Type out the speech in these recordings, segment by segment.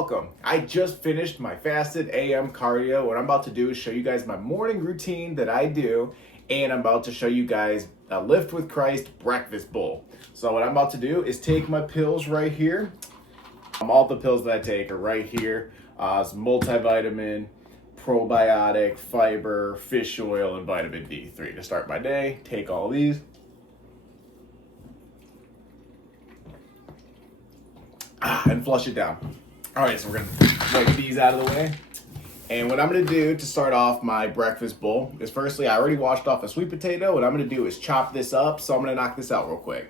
welcome. I just finished my fasted AM cardio. What I'm about to do is show you guys my morning routine that I do, and I'm about to show you guys a Lift with Christ breakfast bowl. So what I'm about to do is take my pills right here. All the pills that I take are right here. It's multivitamin, probiotic, fiber, fish oil, and vitamin D3 to start my day. Take all these. And flush it down. All right, so we're gonna wipe these out of the way. And what I'm gonna do to start off my breakfast bowl is firstly, I already washed off a sweet potato. What I'm gonna do is chop this up, so I'm gonna knock this out real quick.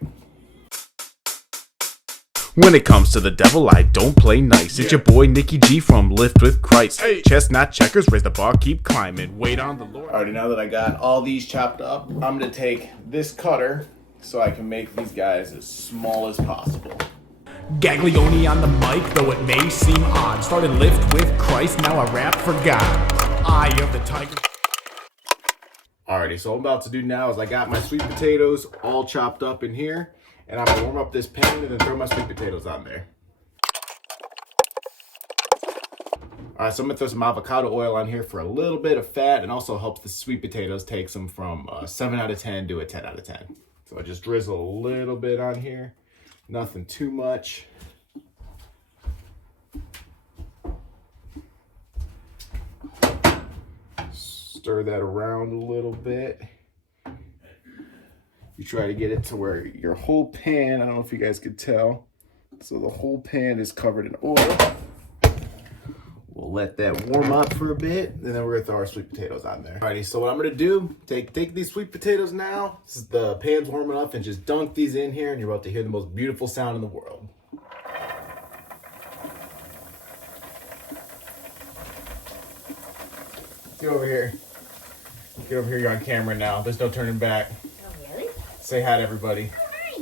When it comes to the devil, I don't play nice. It's your boy Nicky G from Lift with Christ. Hey. Chestnut checkers, raise the bar, keep climbing. Wait on the Lord. Alrighty, now that I got all these chopped up, I'm gonna take this cutter so I can make these guys as small as possible. Gaglione on the mic, though it may seem odd. Started Lift with Christ, now I rap for God. Eye of the tiger. Alrighty, so what I'm about to do now is I got my sweet potatoes all chopped up in here, and I'm gonna warm up this pan and then throw my sweet potatoes on there. Alright, so I'm gonna throw some avocado oil on here for a little bit of fat, and also helps the sweet potatoes takes them from 7 out of 10 to a 10 out of 10. So I just drizzle a little bit on here. Nothing too much. Stir that around a little bit. You try to get it to where your whole pan, I don't know if you guys could tell, so the whole pan is covered in oil. We'll let that warm up for a bit, and then we're gonna throw our sweet potatoes on there. Alrighty, so what I'm gonna do, take these sweet potatoes now. This is the pan's warming up, and just dunk these in here, and you're about to hear the most beautiful sound in the world. Get over here. Get over here, you're on camera now. There's no turning back. Oh, really? Say hi to everybody. Hi.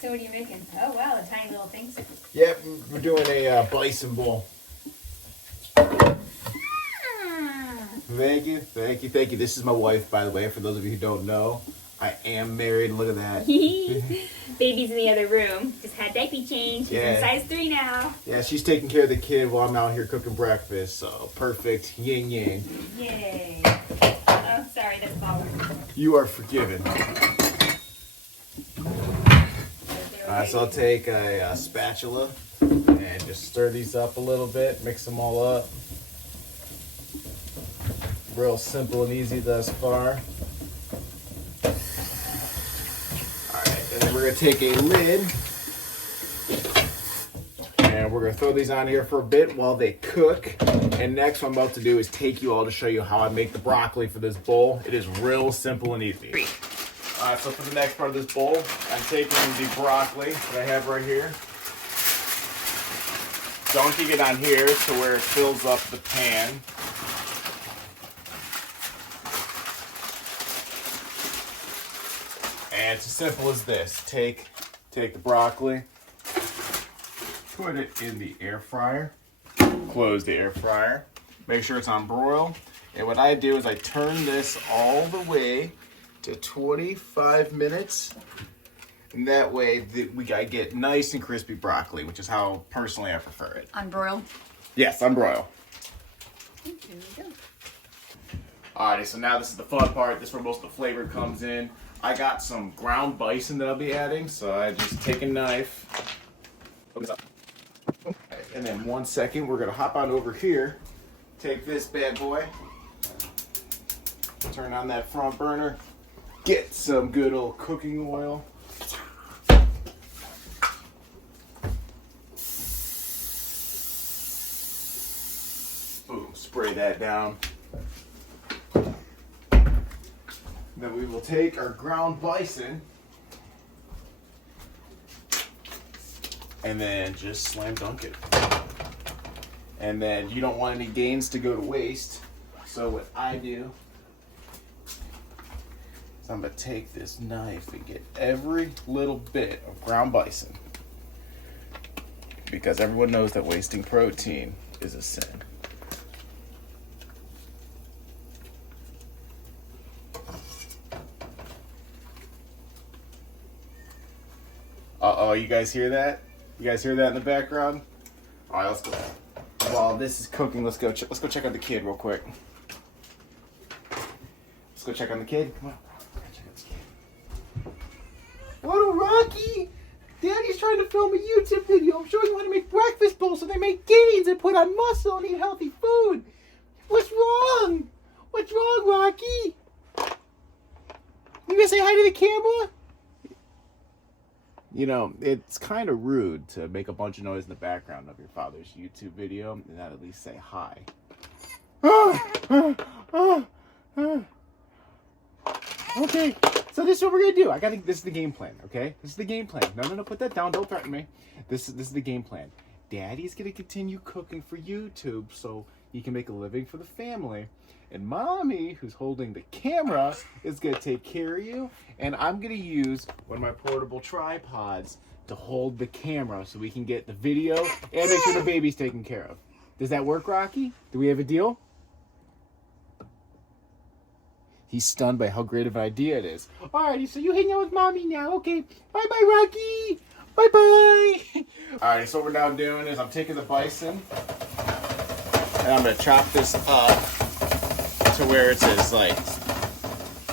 So what are you making? Oh, wow, the tiny little things. Yep, we're doing a bison bowl. Thank you, thank you, thank you. This is my wife, by the way, for those of you who don't know. I am married, look at that. Baby's in the other room. Just had diaper change. She's in size 3 now. Yeah, she's taking care of the kid while I'm out here cooking breakfast, so perfect, yin yang. Yay. Oh, sorry, that's falling. You are forgiven. Alright, so I'll take a spatula and just stir these up a little bit, mix them all up. Real simple and easy thus far. Alright, and then we're going to take a lid and we're going to throw these on here for a bit while they cook. And next what I'm about to do is take you all to show you how I make the broccoli for this bowl. It is real simple and easy. Alright, so for the next part of this bowl, I'm taking the broccoli that I have right here, dunking it on here to where it fills up the pan. And it's as simple as this. Take the broccoli, put it in the air fryer, close the air fryer, make sure it's on broil. And what I do is I turn this all the way to 25 minutes. And that way I get nice and crispy broccoli, which is how personally I prefer it. On broil? Yes, on broil. Here we go. Alrighty, so now this is the fun part. This is where most of the flavor comes in. I got some ground bison that I'll be adding, so I just take a knife. And then 1 second, we're gonna hop on over here, take this bad boy, turn on that front burner, get some good old cooking oil. Boom, spray that down. Then we will take our ground bison and then just slam dunk it. And then you don't want any gains to go to waste. So what I do is I'm gonna take this knife and get every little bit of ground bison, because everyone knows that wasting protein is a sin. Uh-oh, you guys hear that? You guys hear that in the background? All right, let's go. While this is cooking, let's go check out the kid real quick. Let's go check on the kid. Come on. Check out this kid. Little Rocky! Daddy's trying to film a YouTube video. I'm showing you how to make breakfast bowls so they make gains and put on muscle and eat healthy food. What's wrong? What's wrong, Rocky? You gonna say hi to the camera? You know, it's kind of rude to make a bunch of noise in the background of your father's YouTube video and not at least say hi. Okay, so this is what we're gonna do. This is the game plan, okay? This is the game plan. No, put that down. Don't threaten me. This is the game plan. Daddy's gonna continue cooking for YouTube so he can make a living for the family. And Mommy, who's holding the camera, is gonna take care of you. And I'm gonna use one of my portable tripods to hold the camera so we can get the video and make sure the baby's taken care of. Does that work, Rocky? Do we have a deal? He's stunned by how great of an idea it is. Alrighty, so you hang out with Mommy now. Okay, bye-bye, Rocky. Bye-bye. Alrighty, so what we're now doing is I'm taking the bison and I'm gonna chop this up to where it's as like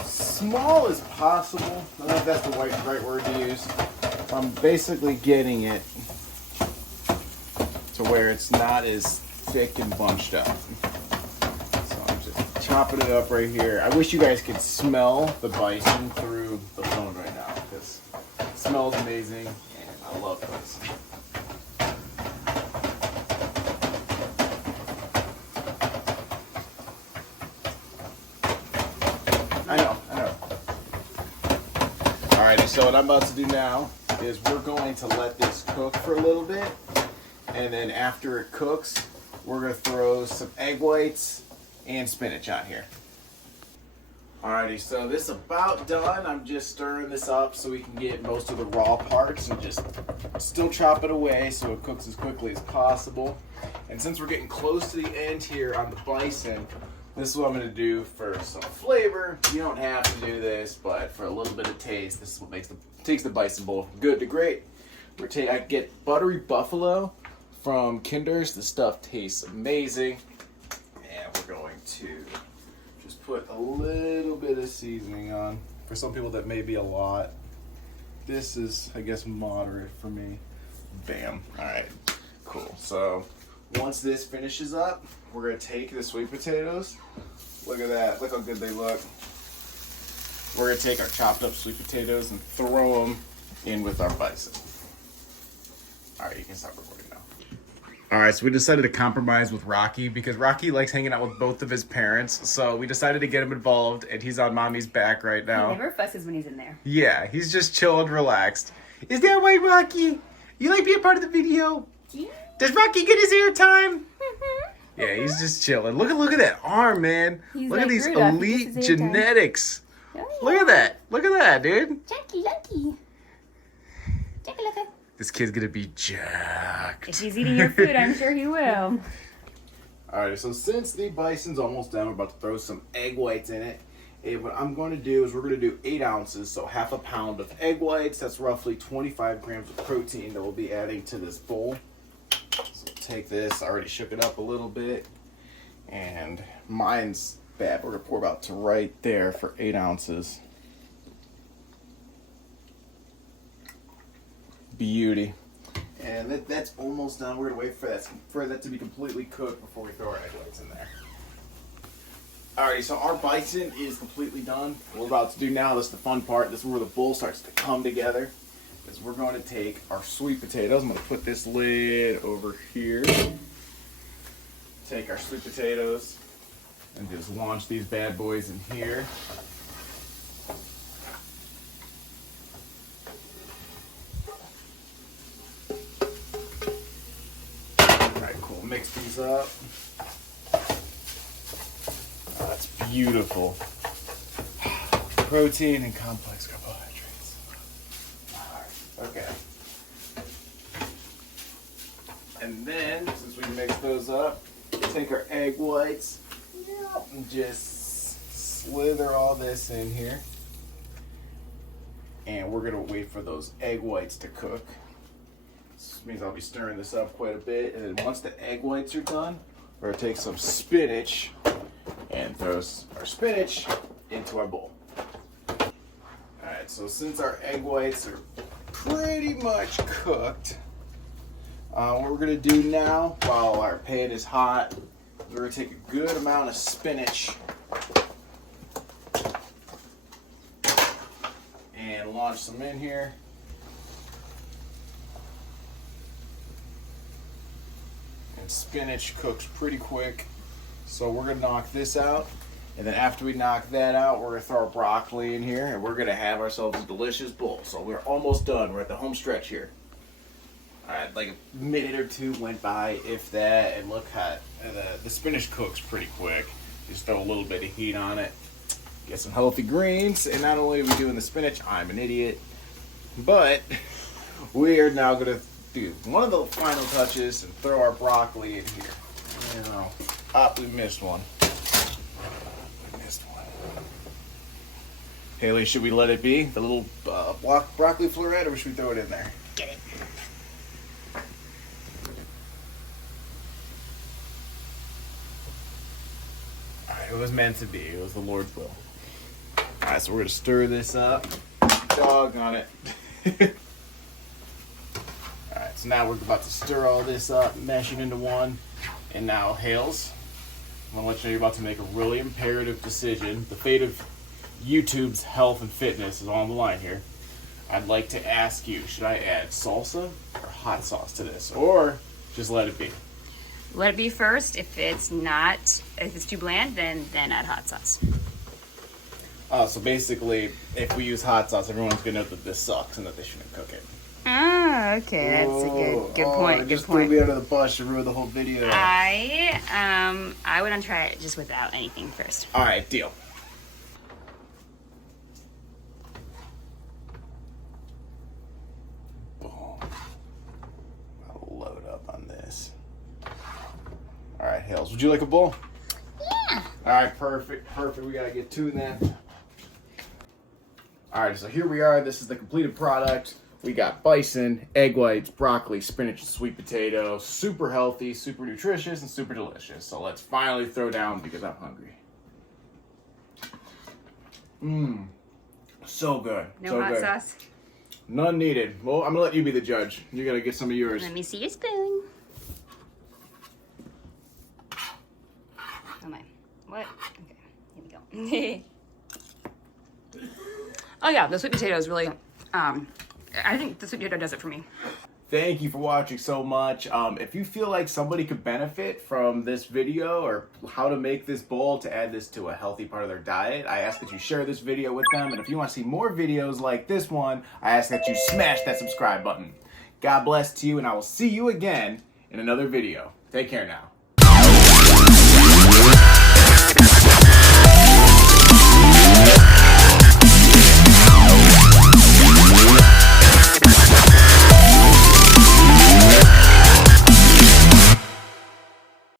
small as possible. I don't know if that's the right word to use. I'm basically getting it to where it's not as thick and bunched up. So I'm just chopping it up right here. I wish you guys could smell the bison through the phone right now because it smells amazing and I love bison. I know. Alrighty, so what I'm about to do now is we're going to let this cook for a little bit. And then after it cooks, we're going to throw some egg whites and spinach on here. Alrighty, so this is about done. I'm just stirring this up so we can get most of the raw parts and just still chop it away so it cooks as quickly as possible. And since we're getting close to the end here on the bison, this is what I'm going to do for some flavor. You don't have to do this, but for a little bit of taste, this is what takes the bison bowl from good to great. I get buttery buffalo from Kinder's. The stuff tastes amazing. And we're going to just put a little bit of seasoning on. For some people that may be a lot. This is, I guess, moderate for me. Bam. All right, cool. So once this finishes up, we're going to take the sweet potatoes. Look at that. Look how good they look. We're going to take our chopped up sweet potatoes and throw them in with our bison. All right, you can stop recording now. All right, so we decided to compromise with Rocky because Rocky likes hanging out with both of his parents. So we decided to get him involved, and he's on Mommy's back right now. He never fusses when he's in there. Yeah, he's just chill and relaxed. Is that right, Rocky? You like being part of the video? Yeah. Does Rocky get his airtime? Yeah, he's just chilling. Look at that arm, man. He's look at like these Rudolph. elite genetics. Oh, yeah. Look at that, dude. Junky. Junky. This kid's gonna be jacked. If he's eating your food, I'm sure he will. Alright, so since the bison's almost done, we're about to throw some egg whites in it. And what I'm going to do is we're going to do 8 ounces, so half a pound of egg whites. That's roughly 25 grams of protein that we'll be adding to this bowl. So take this, I already shook it up a little bit. And mine's bad. We're going to pour about to right there for 8 ounces. Beauty. And that's almost done. We're going to wait for that to be completely cooked before we throw our egg whites in there. Alrighty, so our bison is completely done. What we're about to do now, this is the fun part. This is where the bowl starts to come together. Is we're going to take our sweet potatoes. I'm going to put this lid over here. Take our sweet potatoes and just launch these bad boys in here. Alright, cool. Mix these up. That's beautiful. Protein and complex carbohydrates. Alright, okay. And then, since we mixed those up, take our egg whites and just slither all this in here. And we're going to wait for those egg whites to cook. This means I'll be stirring this up quite a bit. And then once the egg whites are done, we're gonna take some spinach and throw our spinach into our bowl. Alright, so since our egg whites are pretty much cooked, what we're gonna do now, while our pan is hot, we're gonna take a good amount of spinach and launch some in here. And spinach cooks pretty quick, so we're gonna knock this out. And then after we knock that out, we're gonna throw our broccoli in here, and we're gonna have ourselves a delicious bowl. So we're almost done. We're at the home stretch here. All right, like a minute or two went by, if that, and look how the spinach cooks pretty quick. Just throw a little bit of heat on it, get some healthy greens, and not only are we doing the spinach, I'm an idiot, but we are now gonna do one of the final touches and throw our broccoli in here. You know, we missed one. Haley, should we let it be? The little broccoli florette, or should we throw it in there? Get it. Alright, it was meant to be. It was the Lord's will. Alright, so we're going to stir this up. Doggone it. Alright, so now we're about to stir all this up, mash it into one. And now, Hales, I'm going to let you know you're about to make a really imperative decision. The fate of YouTube's health and fitness is on the line here. I'd like to ask you, should I add salsa or hot sauce to this? Or just let it be? Let it be first. If it's too bland, then add hot sauce. So basically, if we use hot sauce, everyone's gonna know that this sucks and that they shouldn't cook it. Ah, okay, that's a good point. Just threw me under the bus to ruin the whole video. I would try it just without anything first. All right, deal. Boom. I'll load up on this. All right, Hales, would you like a bowl? Yeah. All right, perfect. We gotta get to that. All right, so here we are. This is the completed product. We got bison, egg whites, broccoli, spinach, and sweet potato. Super healthy, super nutritious, and super delicious. So let's finally throw down because I'm hungry. Mmm. So good. No so hot good. sauce? None needed. Well, I'm gonna let you be the judge. You gotta get some of yours. Let me see your spoon. Oh my. What? Okay. Here we go. Oh yeah, the sweet potato is really, I think the sweet potato does it for me. Thank you for watching so much. If you feel like somebody could benefit from this video or how to make this bowl to add this to a healthy part of their diet, I ask that you share this video with them. And if you want to see more videos like this one, I ask that you smash that subscribe button. God bless to you, and I will see you again in another video. Take care now.